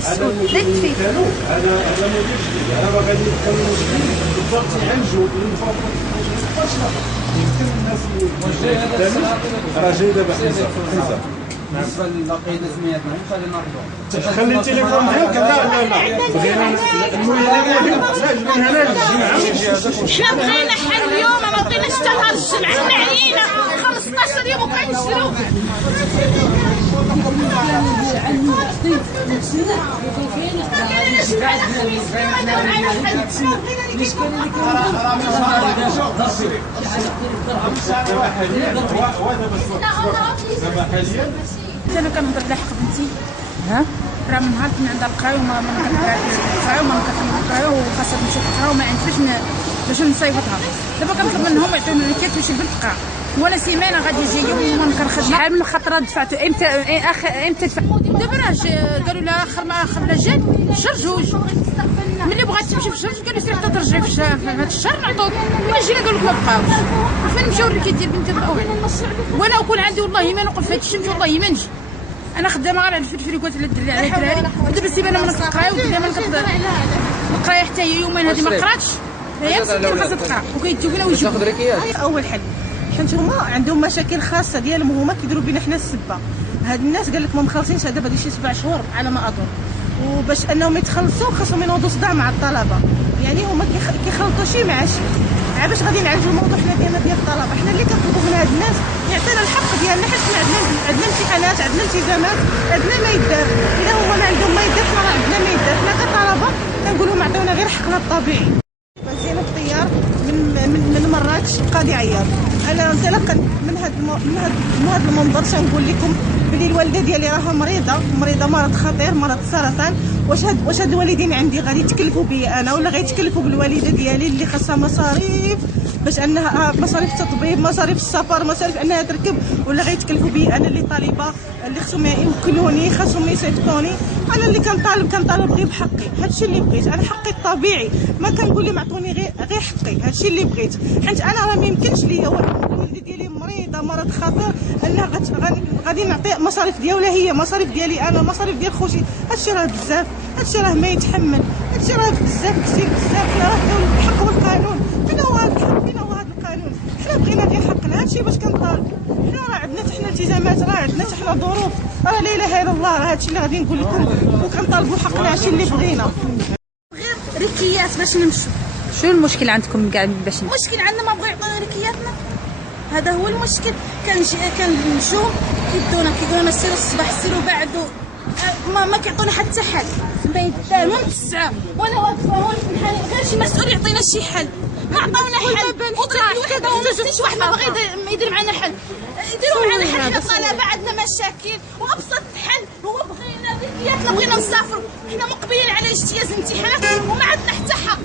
مسؤول لا يكفي. انا مدير جديد، انا غادي نتكلم بالضبط عن جهد المفاوضات. يمكن الناس اللي راه جاي دابا حساب بالنسبه للقياده زميلاتنا خلينا ناخذوها. خلي التليفون ديالك. لا بغينا حنا بغينا حل اليوم، ما بغيناش حتى نهار الجمعه. حنا علينا 15 يوم وكنشرو. انا كنهضر على حق بنتي، راه من نهار كنا عندها القرايه وما كتقراش القرايه وما كتقراي وخاصها تمشي تقرا وما عندش باش نصيفطها. دابا كنطلب منهم يعطيوني الكيت باش البنت تقرا، وانا سيمانه غادي جايه وما كنخدمش. شحال من خطره دفعتوا؟ امتى دابا راه قالوا لها اخر لا جات شهر جوج. ملي بغات تمشي في الشهر قالوا سير حتى ترجعي في هذا الشهر نعطوك. ما جينا قالوا لك ما بقاوش. فين مشاو الكيت ديال بنتي الاول؟ وانا نكون عندي والله ما نوقف في هذا الشيء، والله ما نجي. انا خدامه غير على الفريكوات على الدراري على الدراري. ودابا السيمانه ما نقراي ودابا ما نقدر القرايه حتى هي يومين هذه ما قراتش. هي مسكينه خاصها تقرا وكيجيو فينا ويجيبوا. اول حل حيت هما عندهم مشاكل خاصه ديالهم، هما كيديروا بينا حنا السبه. هاد الناس قال لك ما مخلصينش دابا دي شي 7 شهور على ما اظن، وباش انهم يتخلصوا خاصهم ينوضوا صداع مع الطلبه. يعني هما كيخلطوا شي مع شي. باش غادي نعالجوا الموضوع حنا ديالنا ديال الطلبه، حنا اللي كنطلبوا من هاد الناس يعطينا الحق ديالنا، حيت حنا عندنا امتحانات، عندنا التزامات، عندنا ما يدار. الا هما ما عندهم ما يدار حنا راه عندنا ما يدار. حنا كطلبه كنقول لهم عطيونا غير حقنا الطبيعي. زين الطيار من مراكش بقى يعيط. انا انطلاقا من هذا المنبر تنقول لكم بلي الوالده ديالي راها مريضه مرض خطير، مرض السرطان. واش هاد الوالدين عندي غادي يتكلفوا بيا انا ولا غيتكلفوا بالوالده ديالي اللي خاصها مصاريف باش انها مصاريف التطبيب، مصاريف السفر، مصاريف انها تركب، ولا غيتكلفوا بيا انا اللي طالبه اللي خصهم يوكلوني، خاصهم يصيفطوني. انا اللي كنطالب غير بحقي. هادشي اللي بغيت انا، حقي الطبيعي. ما كنقول لهم عطوني غير حقي. هادشي اللي بغيت، حيت انا راه ما يمكنش ليا الوالده ديالي مريضه مرض خطير انها غادي نعطي مصاريف ديالها هي، مصاريف ديالي انا، مصاريف ديال خوتي. هادشي راه بزاف، هادشي راه ما يتحمل، هادشي راه بزاف كثير بزاف. حنا راه الدوله الحق والقانون، فينا هو هذا الحق، فينا هو هذا القانون. حنا بغينا غير حقنا، هادشي باش كنطالبوا. حنا راه عندنا حنا التزامات، راه عندنا حنا ظروف، راه لا اله الا الله. راه هادشي اللي غادي نقول لكم وكنطالبوا حقنا، هادشي اللي بغينا. غير ركيات باش نمشوا. شنو المشكل عندكم كاع باش المشكل عندنا ما بغا يعطينا ركياتنا، هذا هو المشكل. كنمشيو كيدونا سيروا الصباح سيروا بعدو، ما كيعطونا حتى حل. ما يدار من الساعه وانا واقفه هون غير شي مسؤول يعطينا شي حل. ما عطاونا حل. وحده واحد ما بغى يدير معنا حل. يديروا معنا حل. حنا طلبه عندنا مشاكل، وابسط حل هو بغينا ركياتنا، بغينا نسافروا. حنا مقبلين على اجتياز امتحانات وما عندنا حتى حق.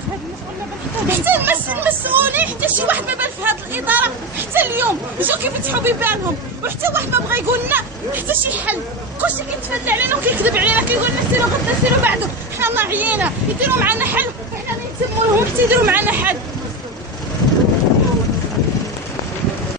حتى المسؤولين، حتى شي واحد ما بان في هذه الاداره حتى اليوم جاو كيفتحوا بيبانهم، وحتى واحد ما بغى يقول لنا حتى شي حل. كلشي كيتفادى علينا وكيكذب علينا، كيقول لنا سيروا غدا سيروا بعدو. حنا ناعيين يديروا معنا حل، وحنا ما يتموا لهم حتى يديروا معنا حل.